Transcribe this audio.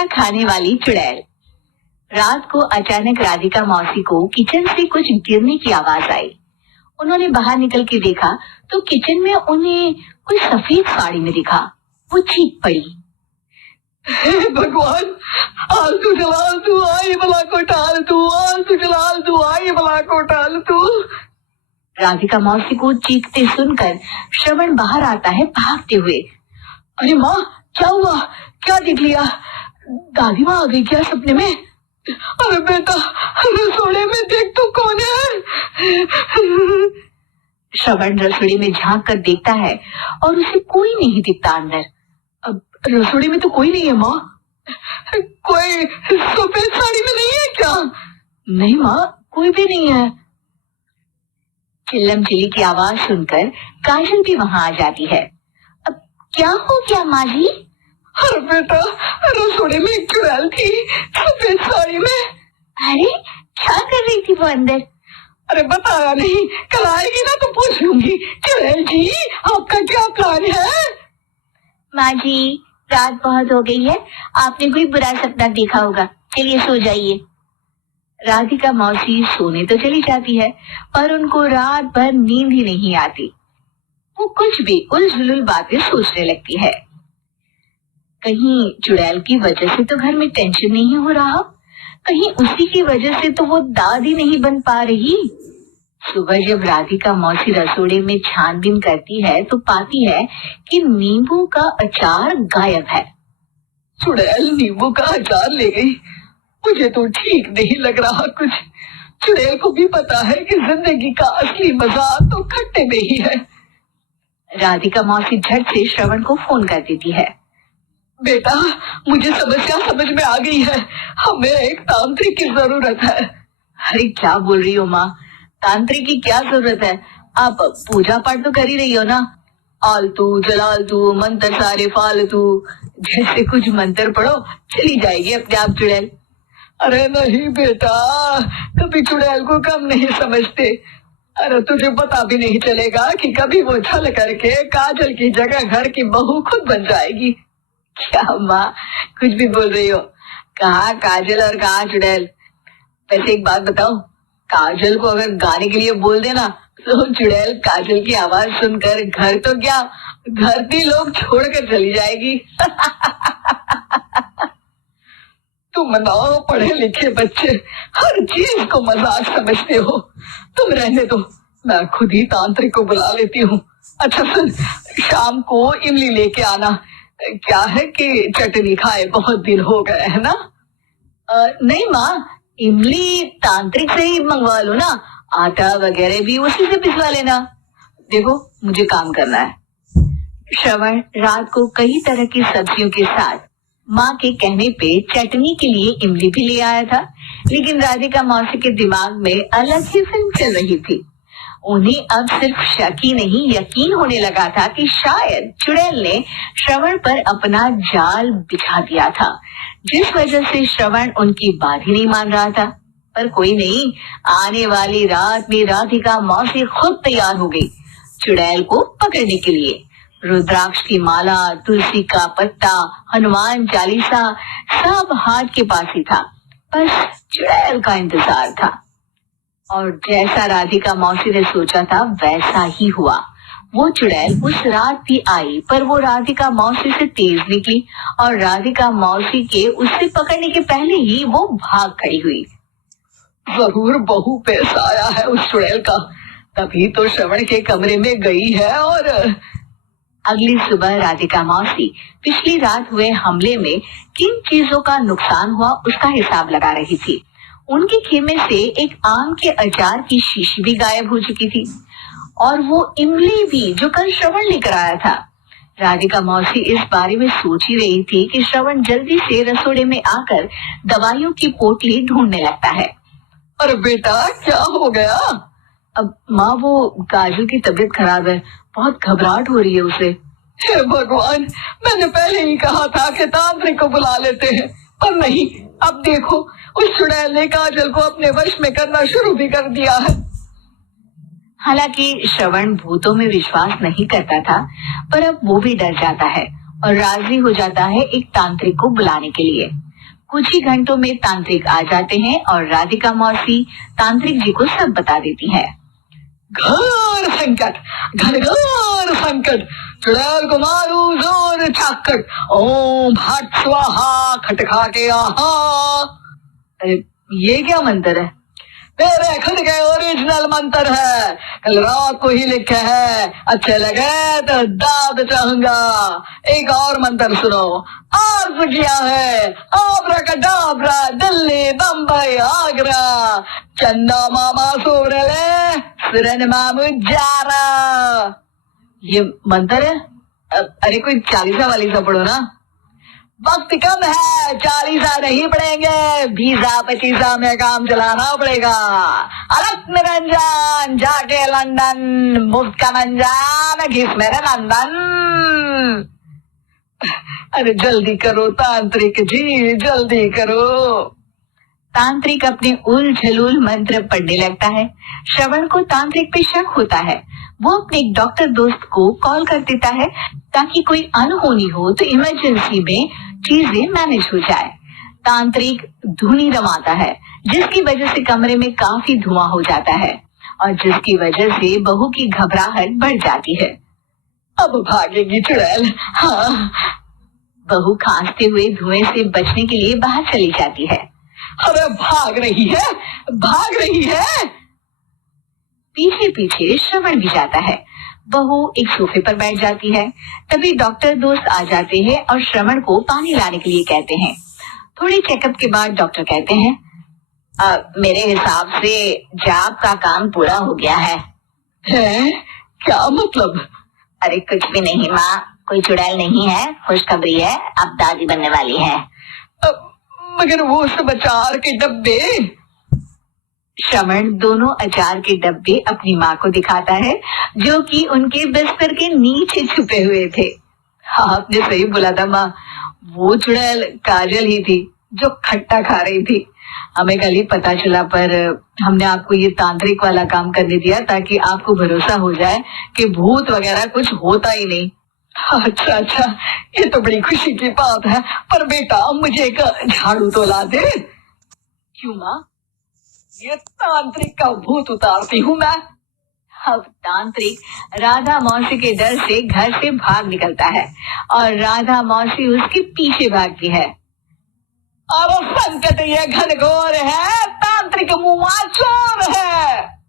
हमेशा खाने वाली चुड़ैल। रात को अचानक राधिका मौसी को किचन से कुछ गिरने की आवाज आई। उन्होंने बाहर निकल के देखा तो किचन में उन्हें कोई सफेद साड़ी में दिखा। वो चीख पड़ी, हे भगवान, आलतू जलाल तू आई बला को टाल तू, आलतू जलाल तू आई बला को टाल तू। राधिका मौसी को चीखते सुनकर श्रवण बाहर आता है भागते हुए। अरे माँ, क्या हुआ? क्या देख लिया? दादी माँ आ गई क्या सपने में? अरे बेटा, रसोड़े में देख तो कौन है? श्रवण रसोड़ी में झांक कर देखता है और उसे कोई नहीं दिखता अंदर। अब रसोड़ी में तो कोई नहीं है माँ। कोई सफेद साड़ी में नहीं है क्या? नहीं माँ, कोई भी नहीं है। चिल्लम चिल्ली की आवाज सुनकर काजल भी वहां आ जाती है। अब क्या हो गया माँ जी? अरे बेटा, रसोड़े में एक चुड़ैल थी सफेद साड़ी में। अरे क्या कर रही थी वो अंदर? अरे बताया नहीं, कल आएगी ना तो पूछ लूंगी। चुड़ैल जी, आपका क्या प्लान है? माँ जी, रात बहुत हो गई है, आपने कोई बुरा सपना देखा होगा, चलिए सो जाइए। राधिका मौसी सोने तो चली जाती है पर उनको रात भर नींद ही नहीं आती। वो कुछ भी उलझुल बातें सोचने लगती है। कहीं चुड़ैल की वजह से तो घर में टेंशन नहीं हो रहा, कहीं उसी की वजह से तो वो दादी नहीं बन पा रही। सुबह जब राधिका मौसी रसोड़े में छानबीन करती है तो पाती है कि नींबू का अचार गायब है। चुड़ैल नींबू का अचार ले गई, मुझे तो ठीक नहीं लग रहा कुछ। चुड़ैल को भी पता है कि जिंदगी का असली मजा तो खट्टे में ही है। राधिका मौसी झट से श्रवण को फोन कर देती है। बेटा, मुझे समस्या समझ में आ गई है, हमें एक तांत्रिक की जरूरत है। अरे क्या बोल रही हो माँ, तांत्रिक की क्या जरूरत है? आप पूजा पाठ तो कर ही रही हो ना। आलतू जलालतू मंत्र सारे फालतू जैसे कुछ मंत्र पढ़ो, चली जाएगी अपने आप चुड़ैल। अरे नहीं बेटा, कभी चुड़ैल को कम नहीं समझते। अरे तुझे पता भी नहीं चलेगा कि कभी वो छल करके काजल की जगह घर की बहू खुद बन जाएगी। क्या माँ, कुछ भी बोल रही हो? कहाँ काजल और कहाँ चुड़ैल? वैसे एक बात बताओ, काजल को अगर गाने के लिए बोल देना तो चुड़ैल काजल की आवाज सुनकर घर तो क्या, घर भी लोग छोड़कर चली जाएगी। तुम ना पढ़े लिखे बच्चे हर चीज को मजाक समझते हो। तुम रहने दो, मैं खुद ही तांत्रिक को बुला लेती हूँ। अच्छा सुन, शाम को इमली लेके आना। क्या है कि चटनी खाए बहुत दिन हो गए है ना? नहीं माँ, इमली तांत्रिक से ही मंगवा लो ना, आटा वगैरह भी उसी से पिसवा लेना। देखो मुझे काम करना है। श्रवण रात को कई तरह की सब्जियों के साथ माँ के कहने पे चटनी के लिए इमली भी ले आया था, लेकिन राधिका मौसी के दिमाग में अलग ही फिल्म चल रही थी। उन्हें अब सिर्फ शक ही नहीं यकीन होने लगा था कि शायद चुड़ैल ने श्रवण पर अपना जाल बिछा दिया था, जिस वजह से श्रवण उनकी बात ही नहीं मान रहा था। पर कोई नहीं, आने वाली रात में राधिका मौसी खुद तैयार हो गई चुड़ैल को पकड़ने के लिए। रुद्राक्ष की माला, तुलसी का पत्ता, हनुमान चालीसा सब हाथ के पास ही था, बस चुड़ैल का इंतजार था। और जैसा राधिका मौसी ने सोचा था वैसा ही हुआ। वो चुड़ैल उस रात भी आई, पर वो राधिका मौसी से तेज निकली और राधिका मौसी के उससे पकड़ने के पहले ही वो भाग खड़ी हुई। जरूर बहू पे साया है उस चुड़ैल का, तभी तो श्रवण के कमरे में गई है। और अगली सुबह राधिका मौसी पिछली रात हुए हमले में किन चीजों का नुकसान हुआ उसका हिसाब लगा रही थी। उनके खेमे से एक आम के अचार की शीशी भी गायब हो चुकी थी और वो इमली भी जो कल श्रवण लेकर आया था। राधिका मौसी इस बारे में सोच ही रही थी कि श्रवण जल्दी से रसोड़े में आकर दवाइयों की पोटली ढूंढने लगता है। अरे बेटा, क्या हो गया? अब माँ, वो काजल की तबीयत खराब है, बहुत घबराहट हो रही है उसे। हे भगवान, मैंने पहले ही कहा था कि तांत्रिक को बुला लेते हैं, पर नहीं। अब देखो, उस चुड़ैल ने काजल को अपने वश में करना शुरू भी कर दिया है। हालांकि श्रवण भूतों में विश्वास नहीं करता था, पर अब वो भी डर जाता है और राजी हो जाता है एक तांत्रिक को बुलाने के लिए। कुछ ही घंटों में तांत्रिक आ जाते हैं और राधिका मौसी तांत्रिक जी को सब बता देती है। घोर संकट, घनघोर संकट, चुड़ैल को मारू जोर चाकट, ओम भट स्वाहा खटखा के आहा। अरे ये क्या मंत्र है? मेरे खुद के ओरिजिनल मंत्र है, कल रात को ही लिखे हैं, अच्छे लगे तो दाद चाहूंगा। एक और मंत्र सुनो, अर्ज किया है आब्राकडाब्रा, दिल्ली बम्बई आगरा, चंदा मामा सोरले सुरन मामू जारा। ये मंत्र है? अरे कोई 40 वाली सा पढ़ो ना। वक्त कम है, 40 नहीं पड़ेंगे, 20-25 में काम चलाना पड़ेगा। अलग निरंजन जाके लंदन, मुफ्त का मंजान घिस मेरे नंदन। अरे जल्दी करो तांत्रिक जी, जल्दी करो। तांत्रिक अपने उल झलूल मंत्र पढ़ने लगता है। श्रवण को तांत्रिक पे शक होता है। वो अपने एक डॉक्टर दोस्त को कॉल कर देता है ताकि कोई अनहोनी हो तो इमरजेंसी में चीजें मैनेज हो जाए। तांत्रिक धुनी रमाता है जिसकी वजह से कमरे में काफी धुआं हो जाता है और जिसकी वजह से बहू की घबराहट बढ़ जाती है। अब भागेगी चुड़ैल। हाँ। बहू खांसते हुए धुएं से बचने के लिए बाहर चली जाती है। अरे भाग रही है, भाग रही है। पीछे पीछे श्रवण भी जाता है। बहू एक सोफे पर बैठ जाती है। तभी डॉक्टर दोस्त आ जाते हैं और श्रवण को पानी लाने के लिए कहते हैं। थोड़े चेकअप के बाद डॉक्टर कहते हैं, मेरे हिसाब से जाप का काम पूरा हो गया है। क्या मतलब? अरे कुछ भी नहीं माँ, कोई चुड़ैल नहीं है, खुशखबरी है, अब दादी बनने वाली है। मगर वो सब अचार के डब्बे। श्रवण दोनों अचार के डब्बे अपनी माँ को दिखाता है जो कि उनके बिस्तर के नीचे छुपे हुए थे। आपने सही बोला था माँ, वो चुड़ैल काजल ही थी जो खट्टा खा रही थी। हमें कल ही पता चला, पर हमने आपको ये तांत्रिक वाला काम करने दिया ताकि आपको भरोसा हो जाए कि भूत वगैरह कुछ होता ही नहीं। अच्छा अच्छा, ये तो बड़ी खुशी की बात है, पर बेटा मुझे एक झाड़ू तो ला दे। क्यों माँ? ये तांत्रिक का भूत उतारती हूँ मैं। अब तांत्रिक राधा मौसी के डर से घर से भाग निकलता है और राधा मौसी उसके पीछे भागती है। अब संकट ये घनघोर है, तांत्रिक मुआ चोर है।